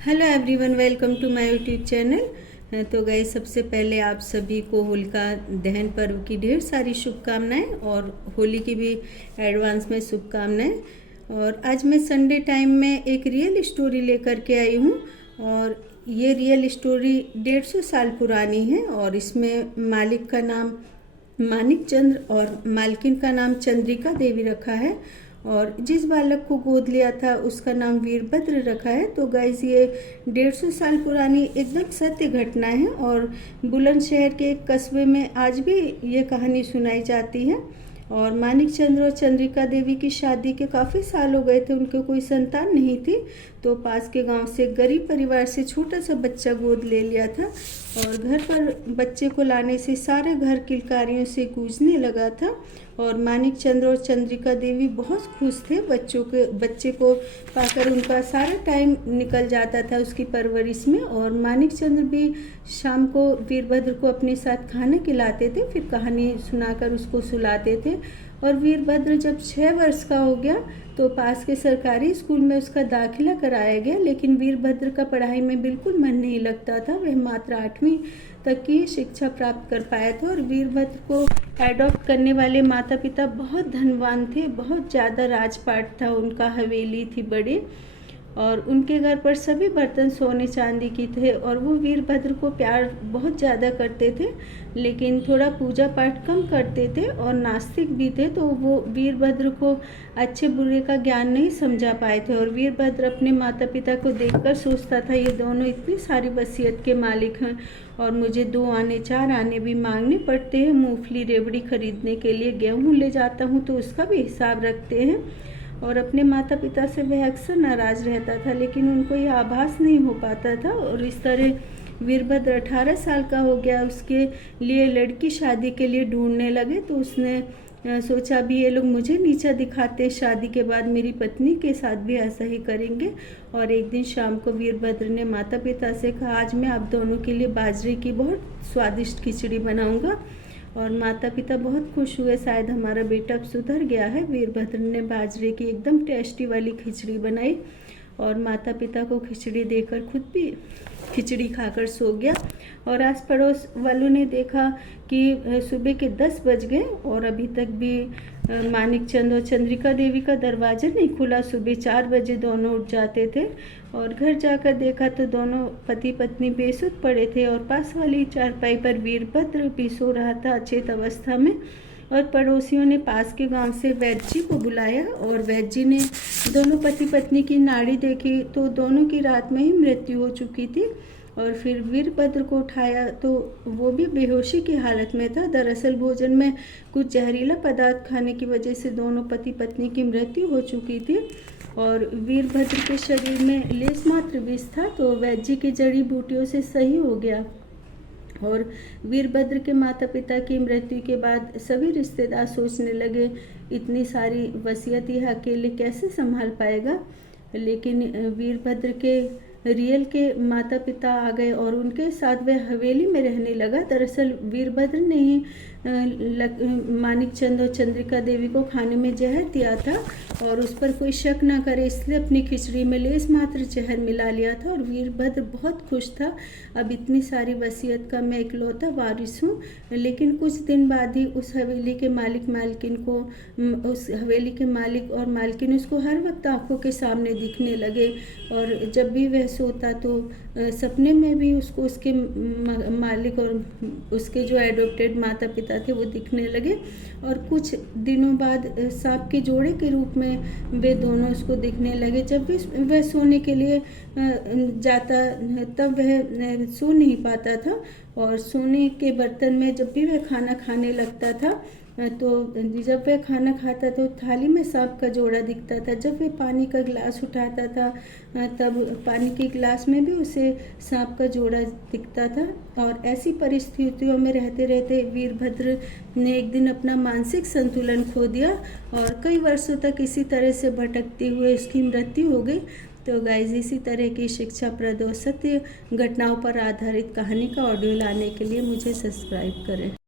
Hello everyone, welcome to my YouTube channel. तो guys, सबसे पहले आप सभी को होलिका दहन पर्व की ढेर सारी शुभकामनाएं और होली की भी एडवांस में शुभकामनाएं। और आज मैं संडे टाइम में एक रियल स्टोरी लेकर के आई हूँ और ये रियल स्टोरी 150 साल पुरानी है और इसमें मालिक का नाम मानिक चंद्र और मालकिन का नाम चंद्रिका देवी रखा है और जिस बालक को गोद लिया था उसका नाम वीरभद्र रखा है। तो गाइस, ये 150 साल पुरानी एकदम सत्य घटना है और बुलंदशहर के एक कस्बे में आज भी ये कहानी सुनाई जाती है। और मानिक चंद्र और चंद्रिका देवी की शादी के काफ़ी साल हो गए थे, उनके कोई संतान नहीं थी। तो पास के गांव से गरीब परिवार से छोटा सा बच्चा गोद ले लिया था और घर पर बच्चे को लाने से सारे घर किलकारियों से गूंजने लगा था। और मानिक चंद्र और चंद्रिका देवी बहुत खुश थे। बच्चे को पाकर उनका सारा टाइम निकल जाता था उसकी परवरिश में। और मानिक चंद्र भी शाम को वीरभद्र को अपने साथ खाना खिलाते थे, फिर कहानी सुनाकर उसको सुलाते थे। और वीरभद्र जब 6 वर्ष का हो गया तो पास के सरकारी स्कूल में उसका दाखिला कराया गया, लेकिन वीरभद्र का पढ़ाई में बिल्कुल मन नहीं लगता था। वह मात्र 8वीं तक की शिक्षा प्राप्त कर पाया था। और वीरभद्र को एडॉप्ट करने वाले माता पिता बहुत धनवान थे, बहुत ज़्यादा राजपाट था उनका, हवेली थी बड़े, और उनके घर पर सभी बर्तन सोने चांदी की थे। और वो वीरभद्र को प्यार बहुत ज़्यादा करते थे, लेकिन थोड़ा पूजा पाठ कम करते थे और नास्तिक भी थे। तो वो वीरभद्र को अच्छे बुरे का ज्ञान नहीं समझा पाए थे। और वीरभद्र अपने माता पिता को देखकर सोचता था, ये दोनों इतनी सारी वसीयत के मालिक हैं और मुझे 2 आने 4 आने भी मांगने पड़ते हैं। मूंगफली रेवड़ी खरीदने के लिए गेहूँ ले जाता हूँ तो उसका भी हिसाब रखते हैं। और अपने माता पिता से वह अक्सर नाराज़ रहता था, लेकिन उनको यह आभास नहीं हो पाता था। और इस तरह वीरभद्र 18 साल का हो गया, उसके लिए लड़की शादी के लिए ढूंढने लगे। तो उसने सोचा भी ये लोग मुझे नीचा दिखाते, शादी के बाद मेरी पत्नी के साथ भी ऐसा ही करेंगे। और एक दिन शाम को वीरभद्र ने माता पिता से कहा, आज मैं आप दोनों के लिए बाजरे की बहुत स्वादिष्ट खिचड़ी बनाऊंगा। और माता पिता बहुत खुश हुए, शायद हमारा बेटा अब सुधर गया है। वीरभद्र ने बाजरे की एकदम टेस्टी वाली खिचड़ी बनाई और माता पिता को खिचड़ी देकर खुद भी खिचड़ी खाकर सो गया। और आस पड़ोस वालों ने देखा कि सुबह के 10 बज गए और अभी तक भी मानिक चंद और चंद्रिका देवी का दरवाज़ा नहीं खुला। सुबह 4 बजे दोनों उठ जाते थे और घर जाकर देखा तो दोनों पति पत्नी बेसुध पड़े थे और पास वाली चारपाई पर वीरभद्र भी सो रहा था अचेत अवस्था में। और पड़ोसियों ने पास के गांव से वैद्य जी को बुलाया और वैद्य जी ने दोनों पति पत्नी की नाड़ी देखी तो दोनों की रात में ही मृत्यु हो चुकी थी। और फिर वीरभद्र को उठाया तो वो भी बेहोशी की हालत में था। दरअसल भोजन में कुछ जहरीला पदार्थ खाने की वजह से दोनों पति पत्नी की मृत्यु हो चुकी थी। और वीरभद्र के शरीर में लेस मात्र विष था, तो वैद्य जी की जड़ी बूटियों से सही हो गया। और वीरभद्र के माता पिता की मृत्यु के बाद सभी रिश्तेदार सोचने लगे, इतनी सारी वसीयत यह अकेले कैसे संभाल पाएगा। लेकिन वीरभद्र के रियल के माता पिता आ गए और उनके साथ वह हवेली में रहने लगा। दरअसल वीरभद्र ने ही मानिक चंद और चंद्रिका देवी को खाने में जहर दिया था और उस पर कोई शक ना करे इसलिए अपनी खिचड़ी में लेस मात्र जहर मिला लिया था। और वीरभद्र बहुत खुश था, अब इतनी सारी वसीयत का मैं इकलौता वारिस हूँ। लेकिन कुछ दिन बाद ही उस हवेली के मालिक और मालकिन उसको हर वक्त आंखों के सामने दिखने लगे। और जब भी वह सोता तो सपने में भी उसको उसके मालिक और उसके जो एडॉप्टेड माता पिता थे वो दिखने लगे। और कुछ दिनों बाद सांप के जोड़े के रूप में वे दोनों उसको दिखने लगे। जब भी वह सोने के लिए जाता तब वह सो नहीं पाता था और सोने के बर्तन में जब भी वह खाना खाने लगता था तो जब वह खाना खाता तो थाली में सांप का जोड़ा दिखता था। जब वह पानी का गिलास उठाता था तब पानी के गिलास में भी उसे सांप का जोड़ा दिखता था। और ऐसी परिस्थितियों में रहते रहते वीरभद्र ने एक दिन अपना मानसिक संतुलन खो दिया और कई वर्षों तक इसी तरह से भटकते हुए उसकी मृत्यु हो गई। तो गाइस, इसी तरह की शिक्षाप्रद और सत्य घटनाओं पर आधारित कहानी का ऑडियो लाने के लिए मुझे सब्सक्राइब करें।